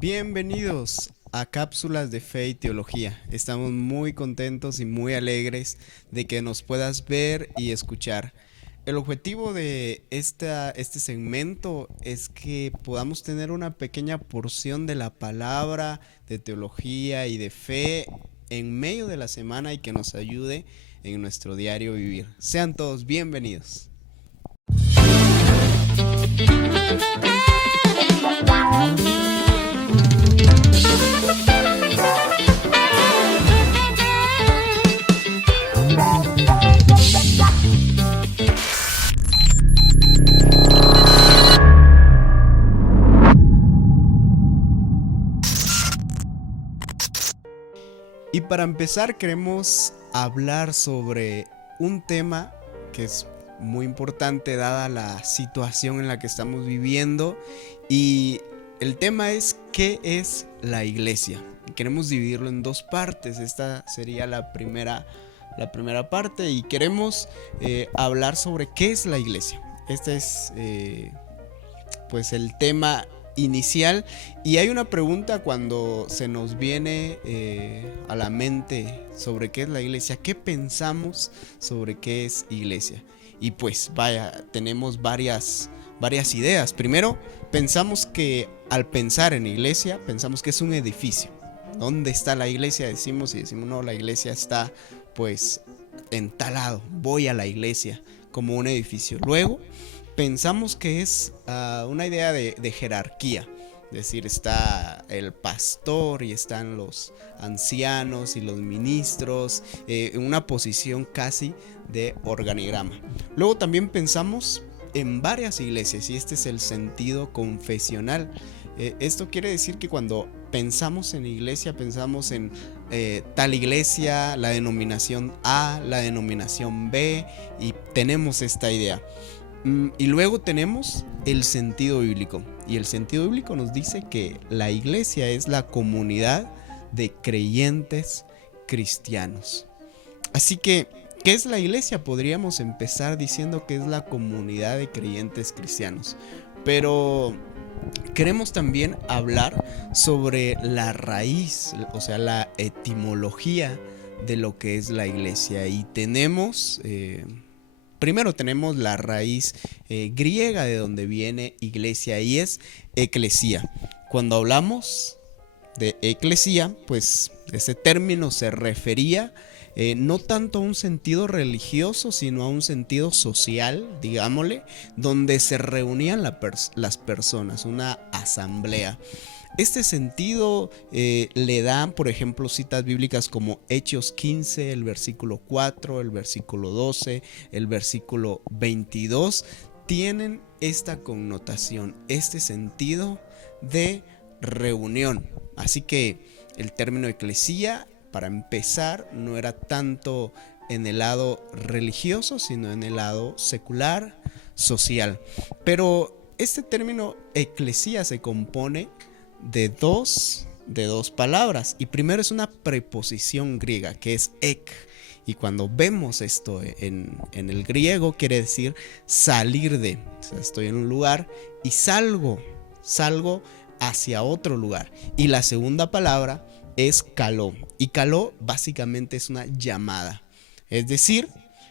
Bienvenidos a Cápsulas de Fe y Teología. Estamos muy contentos y muy alegres de que nos puedas ver y escuchar. El objetivo de este segmento es que podamos tener una pequeña porción de la palabra, de teología y de fe en medio de la semana y que nos ayude en nuestro diario vivir. Sean todos bienvenidos. Y para empezar queremos hablar sobre un tema que es muy importante dada la situación en la que estamos viviendo, y el tema es ¿qué es la iglesia? Queremos dividirlo en dos partes. Esta sería la primera parte y queremos hablar sobre qué es la iglesia. Este es pues el tema inicial, y hay una pregunta cuando se nos viene a la mente sobre qué es la iglesia. ¿Qué pensamos sobre qué es iglesia? Y pues vaya, tenemos varias ideas. Primero, pensamos que al pensar en iglesia, pensamos que es un edificio. ¿Dónde está la iglesia? Decimos no, la iglesia está pues en tal lado. Voy a la iglesia como un edificio. Luego pensamos que es una idea de jerarquía. Es decir, está el pastor y están los ancianos y los ministros en una posición casi de organigrama. Luego también pensamos en varias iglesias, y este es el sentido confesional. Esto quiere decir que cuando pensamos en iglesia, pensamos en tal iglesia, la denominación A, la denominación B, y tenemos esta idea. Y luego tenemos el sentido bíblico, y el sentido bíblico nos dice que la iglesia es la comunidad de creyentes cristianos. Así que, ¿qué es la iglesia? Podríamos empezar diciendo que es la comunidad de creyentes cristianos, pero queremos también hablar sobre la raíz, o sea, la etimología de lo que es la iglesia. Y tenemos primero tenemos la raíz griega de donde viene iglesia, y es eclesía. Cuando hablamos de eclesía, pues ese término se refería no tanto a un sentido religioso, sino a un sentido social, digámosle, donde se reunían las personas, una asamblea. Este sentido le dan, por ejemplo, citas bíblicas como Hechos 15, el versículo 4, el versículo 12, el versículo 22, tienen esta connotación, este sentido de reunión. Así que el término eclesía, para empezar, no era tanto en el lado religioso, sino en el lado secular, social. Pero este término eclesía se compone de dos palabras, y primero es una preposición griega que es ek, y cuando vemos esto en el griego quiere decir salir de, o sea, estoy en un lugar y salgo hacia otro lugar. Y la segunda palabra es kaló, y kaló básicamente es una llamada. Es decir,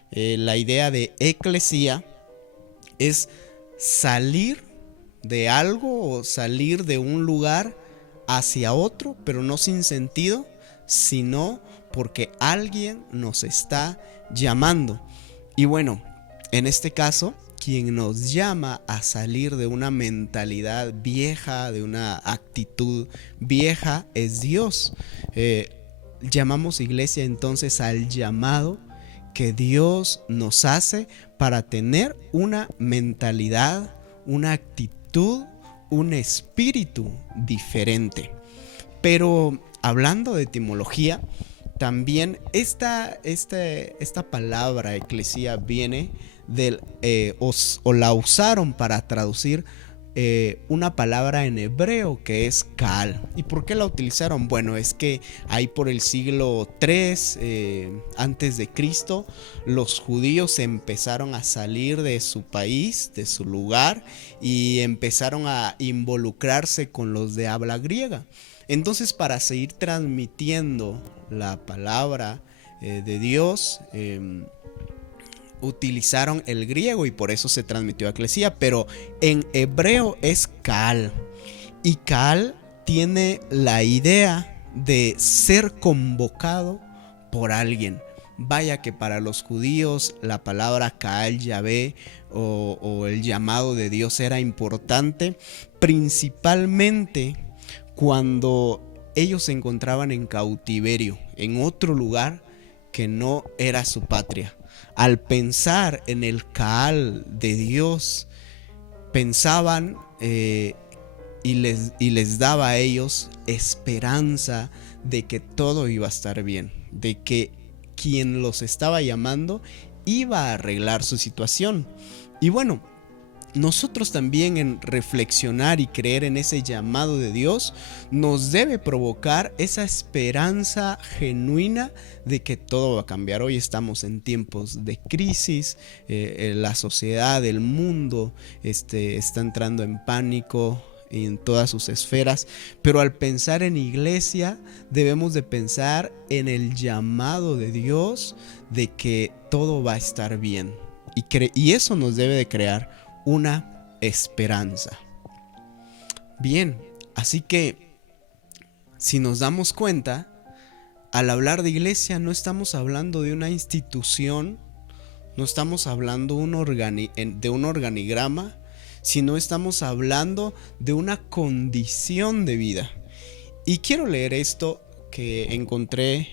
la idea de eclesía es salir de algo o salir de un lugar hacia otro, pero no sin sentido, sino porque alguien nos está llamando. Y bueno, en este caso, quien nos llama a salir de una mentalidad vieja, de una actitud vieja, es Dios. Llamamos iglesia entonces al llamado que Dios nos hace para tener una mentalidad, una actitud, un espíritu diferente. Pero hablando de etimología, también esta palabra eclesía viene del o la usaron para traducir una palabra en hebreo que es Kaal. ¿Y por qué la utilizaron? Bueno, es que ahí por el siglo 3 antes de Cristo, los judíos empezaron a salir de su país, de su lugar, y empezaron a involucrarse con los de habla griega. Entonces, para seguir transmitiendo la palabra de Dios, utilizaron el griego y por eso se transmitió a Eclesia, pero en hebreo es Kaal. Y Kaal tiene la idea de ser convocado por alguien. Vaya que para los judíos la palabra Kaal Yahvé o el llamado de Dios era importante, principalmente cuando ellos se encontraban en cautiverio, en otro lugar que no era su patria. Al pensar en el Kaal de Dios, pensaban y les daba a ellos esperanza de que todo iba a estar bien, de que quien los estaba llamando iba a arreglar su situación. Y bueno, nosotros también en reflexionar y creer en ese llamado de Dios nos debe provocar esa esperanza genuina de que todo va a cambiar. Hoy estamos en tiempos de crisis, la sociedad, el mundo está entrando en pánico en todas sus esferas, pero al pensar en iglesia debemos de pensar en el llamado de Dios de que todo va a estar bien y eso nos debe de crear una esperanza. Bien, así que si nos damos cuenta, al hablar de iglesia no estamos hablando de una institución, no estamos hablando de un organigrama, sino estamos hablando de una condición de vida. Y quiero leer esto que encontré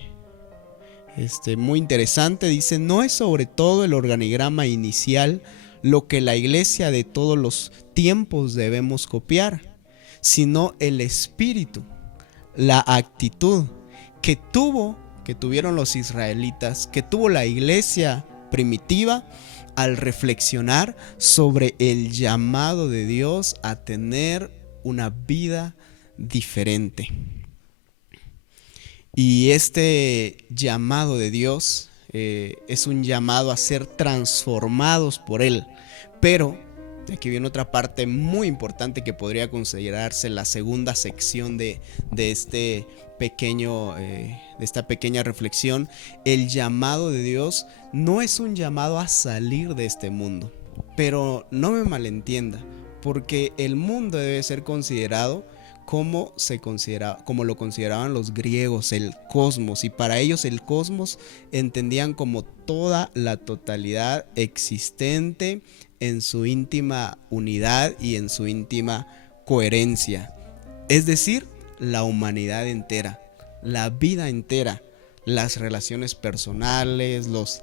muy interesante. Dice: no es sobre todo el organigrama inicial lo que la iglesia de todos los tiempos debemos copiar, sino el espíritu, la actitud que tuvieron los israelitas, que tuvo la iglesia primitiva al reflexionar sobre el llamado de Dios a tener una vida diferente. Y este llamado de Dios es un llamado a ser transformados por Él. Pero aquí viene otra parte muy importante que podría considerarse la segunda sección de esta pequeña reflexión. El llamado de Dios no es un llamado a salir de este mundo. Pero no me malentienda, porque el mundo debe ser considerado como lo consideraban los griegos, el cosmos, y para ellos el cosmos entendían como toda la totalidad existente en su íntima unidad y en su íntima coherencia, es decir, la humanidad entera, la vida entera, las relaciones personales, los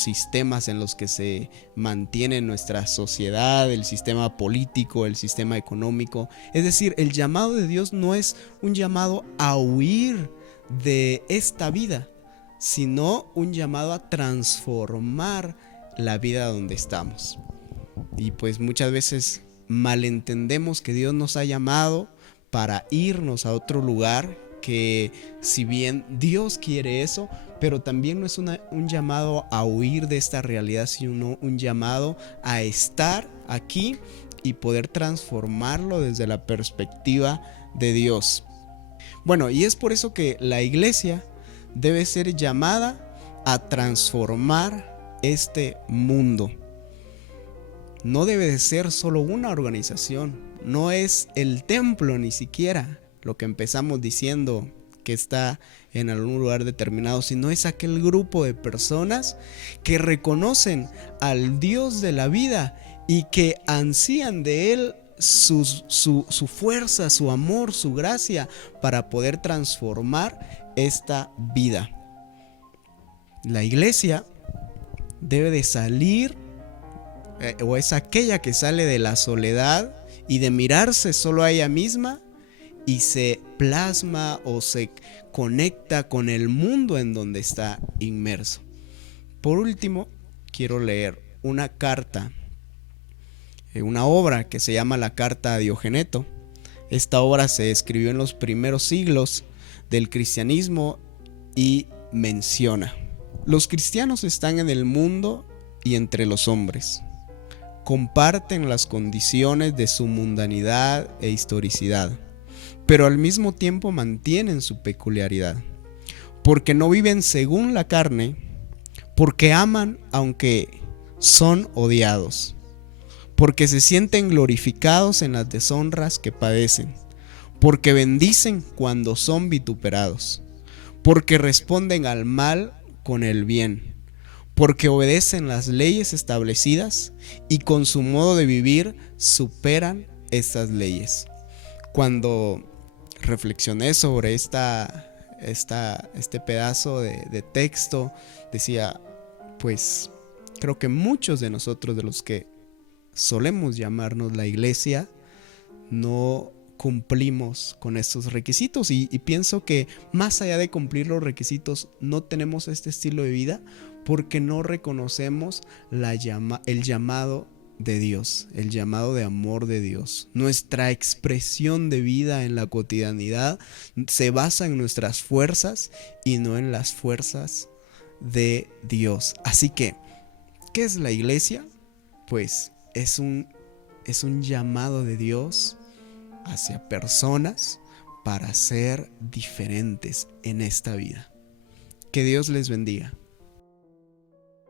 sistemas en los que se mantiene nuestra sociedad, el sistema político, el sistema económico. Es decir, el llamado de Dios no es un llamado a huir de esta vida, sino un llamado a transformar la vida donde estamos. Y pues muchas veces malentendemos que Dios nos ha llamado para irnos a otro lugar, que si bien Dios quiere eso, pero también no es un llamado a huir de esta realidad, sino un llamado a estar aquí y poder transformarlo desde la perspectiva de Dios. Bueno, y es por eso que la iglesia debe ser llamada a transformar este mundo. No debe de ser solo una organización, no es el templo ni siquiera lo que empezamos diciendo que está en algún lugar determinado, sino es aquel grupo de personas que reconocen al Dios de la vida y que ansían de Él su fuerza, su amor, su gracia para poder transformar esta vida. La iglesia debe de salir o es aquella que sale de la soledad y de mirarse solo a ella misma y se plasma o se conecta con el mundo en donde está inmerso. Por último, quiero leer una carta una obra que se llama La Carta a Diogeneto. Esta obra se escribió en los primeros siglos del cristianismo y menciona: los cristianos están en el mundo y entre los hombres. Comparten las condiciones de su mundanidad e historicidad, pero al mismo tiempo mantienen su peculiaridad, porque no viven según la carne, porque aman aunque son odiados, porque se sienten glorificados en las deshonras que padecen, porque bendicen cuando son vituperados, porque responden al mal con el bien, porque obedecen las leyes establecidas y con su modo de vivir superan estas leyes. Cuando reflexioné sobre este pedazo de texto, decía, pues creo que muchos de nosotros, de los que solemos llamarnos la iglesia, no cumplimos con estos requisitos y pienso que más allá de cumplir los requisitos no tenemos este estilo de vida porque no reconocemos el llamado de Dios, el llamado de amor de Dios. Nuestra expresión de vida en la cotidianidad se basa en nuestras fuerzas y no en las fuerzas de Dios. Así que, ¿qué es la iglesia? Pues es un llamado de Dios hacia personas para ser diferentes en esta vida. Que Dios les bendiga.